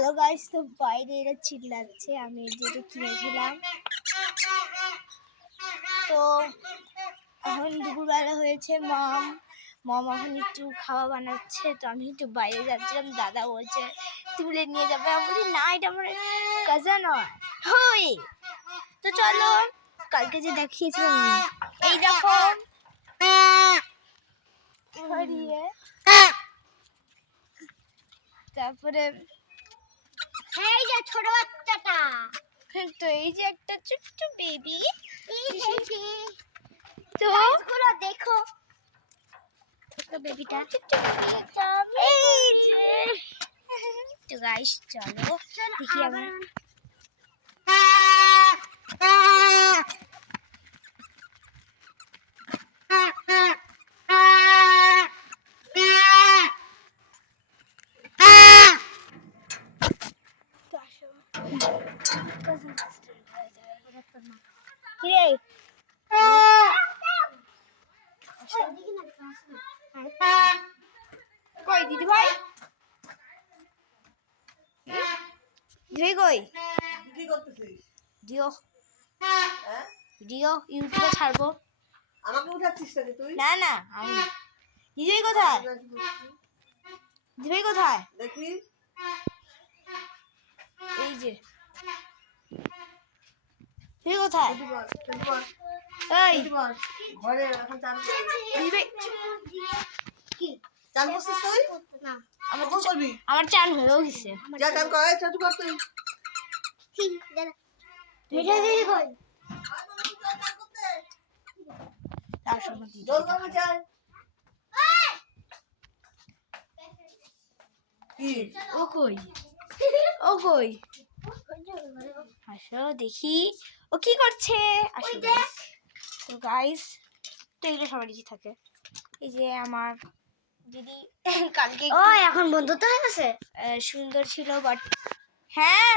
Hello guys, তো বাইরে এরা চিল্লাচ্ছে, আমি যেটা কিনেছিলাম। তো এখন দুপুরবেলা হয়েছে, মম এখন একটু খাওয়া বানাচ্ছে, তো আমি একটু বাইরে যাচ্ছিলাম। দাদা বলছে তুলে নিয়ে যাবে, আমি বলছি না, এটা আমার কাজিন হয়। তো চলো, কালকে যে দেখিয়েছিলাম এই দেখো তারপরে এই যে ছোট বাচ্চাটা, তো এই যে একটা ছোট্ট বেবি, তো গুলো দেখো বেবিটা এই যে। তো গাইস চলো দেখি আমার কই দিদি ভাই, দিদি কই দিও ভিডিও ইউটিউবে ছাড়বো। আমাকে উঠাচ্ছিস নাকি তুই? না না, আমি দিদি কোথায়, দিদি কোথায় দেখি এই যে দিদি কোথায়, এই ঘরে এখন চান দিদি চান করছিস তুই? না আমার কখন করবি? আমার চান হয়েও গেছে। যা চান কর, চাচু কর তুই। মিঠা দিদি কই? তার সময় দিদি জল খাবে চাই কি? ও কই, ও কই, আসো দেখি ও কি করছে। আসো guys। তো গাইস, তো এগুলো সবারই থাকে। এই যে আমার দিদি কালকে ও এখন বন্ধুত্ব হয়ে গেছে। সুন্দর ছিল, বাট হ্যাঁ